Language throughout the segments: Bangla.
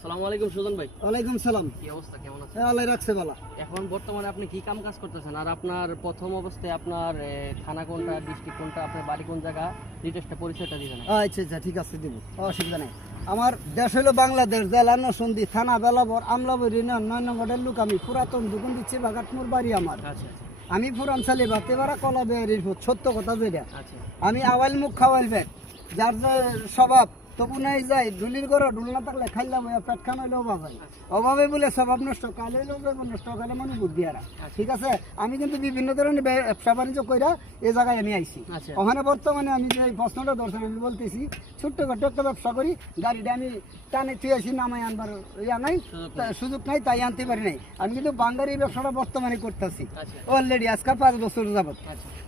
আসসালামু আলাইকুম সুজন ভাই। ওয়ালাইকুম সালাম। কি অবস্থা, কেমন আছেন? আল্লাহ রাখছে ভালো। এখন বর্তমানে আপনি কি কাম কাজ করতেছেন, আর আপনার প্রথম অবস্থায় আপনার থানা কোনটা, ডিস্ট্রিক্ট কোনটা, আপনার বাড়ি কোন জায়গা, ডিটেইলসটা পরিচয়টা দিবেন? আচ্ছা আচ্ছা, ঠিক আছে, দিব, অসুবিধা নেই। আমার দেশ হলো বাংলাদেশ, জেলা নরসিংদী, থানা বেলাবর, আমলাবর ইউনিয়ন 9 নম্বরের লোক। আমি পুরাতন দোকান দিচ্ছি, বাগাতমোর বাড়ি আমার। আচ্ছা আমি পুরান চালি বাতে বাড়া কলা বেয়ারির সত্য কথা যেটা। আচ্ছা আমি আওয়াল মুখ খাওয়াইল বেগ, যার যে স্বভাব তবু নাই যায়। ডুলির ঘরে ডুল না থাকলে খাইলাম পেট খান হইলে অভাব হয়। অভাবে বলে স্বভাব নষ্ট, কালে হইলেও নষ্ট, কালে মানে বুদ্ধি হারা। ঠিক আছে, আমি কিন্তু বিভিন্ন ধরনের ব্যবসা বাণিজ্য কইরা এই জায়গায় আমি আইছি। ওখানে বর্তমানে আমি যে প্রশ্নটা ধরছেন, আমি বলতেছি ছোট্টখাটো একটা ব্যবসা করি। গাড়িটা আমি টানে তুই আসি, নামাই আনবার ইয়া নাই, সুযোগ নাই, তাই আনতে পারি নাই। আমি কিন্তু বাঙ্গারি ব্যবসাটা বর্তমানে করতেছি অলরেডি আজকাল 5 বছর যাবত।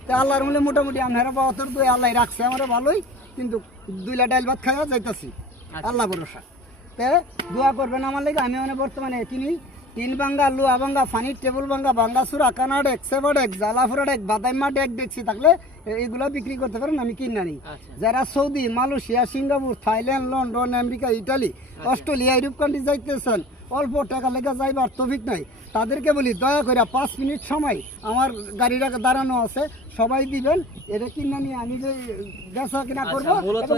তা আল্লাহর মূলে মোটামুটি আপনারা বাহাত্তর দুই আল্লাহ রাখছে আমার ভালোই, কিন্তু 2 লা ডাইল ভাত খাওয়া যাইতাছি, আল্লাহ ভরসা। তে দোয়া করবেন আমার লাগে। আমি মানে বর্তমানে কিনি টিন ভাঙ্গা, লুয়া ভাঙ্গা, ফানির টেবিল ভাঙ্গা, ভাঙ্গা সুরা, কানা ডেক, সেবা ডেক, জালাফুরা ডেক, বাদাইমা ডেক দেখছি থাকলে এগুলো বিক্রি করতে পারেন, আমি কিনে আনি। যারা Saudi, Malaysia, Singapore, Thailand, London, America, Italy, Australia, Europe country যাইতেছেন, অল্প টাকা লেগে যাইবার তৌফিক নাই, তাদেরকে বলি দয়া করে 5 মিনিট সময় আমার গাড়িটা দাঁড়ানো আছে, সবাই দিবেন। এটা কিনে নিয়ে আমি যে বেচা কিনা করবো। মূলত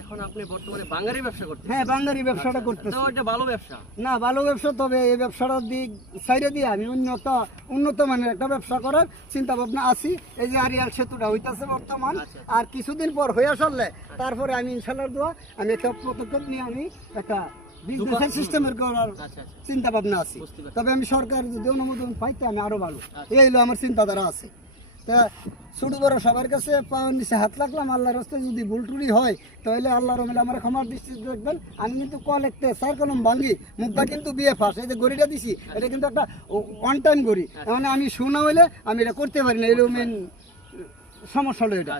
এখন আপনি বর্তমানে বাঙ্গারি ব্যবসা করতেছেন? হ্যাঁ, বাঙ্গারি ব্যবসাটা করতেছি। তো এটা ভালো ব্যবসা না, ভালো ব্যবসা, তবে এই ব্যবসাটার দিক সাইডে দিয়ে আমি উন্নত মানের একটা ব্যবসা করার চিন্তা ভাবনা আছি। এই যে আরিয়াল সেতুটা হইতাছে বর্তমান, আর কিছুদিন পর হয়ে আসলে তারপরে আমি ইনশাল্লাহ দোয়া আমি একটা পদক্ষেপ নিয়ে আমি একটা বিজনেস সিস্টেমের করার চিন্তা ভাবনা আছে। তবে আমি সরকার যদি অনুমোদন পাইতে আমি আরো ভালো, এই হলো আমার চিন্তাধারা আছে। তা ছোট বড় সবার কাছে পাওয়ার নিচে হাত রাখলাম। আল্লাহর রাস্তায় যদি ভুল টুরি হয় তাহলে আল্লাহর রহমতে আমার ক্ষমার দৃষ্টি দেখবেন। আমি কিন্তু কল একটা স্যার কলম ভাঙি, মুখটা কিন্তু বিয়ে ফাঁস। এই যে গড়িটা দিছি, এটা কিন্তু একটা ওয়ান টাইম গড়ি, মানে আমি শোনা হইলে আমি এটা করতে পারি না। এলো মেন সমস্যা হলো এটা।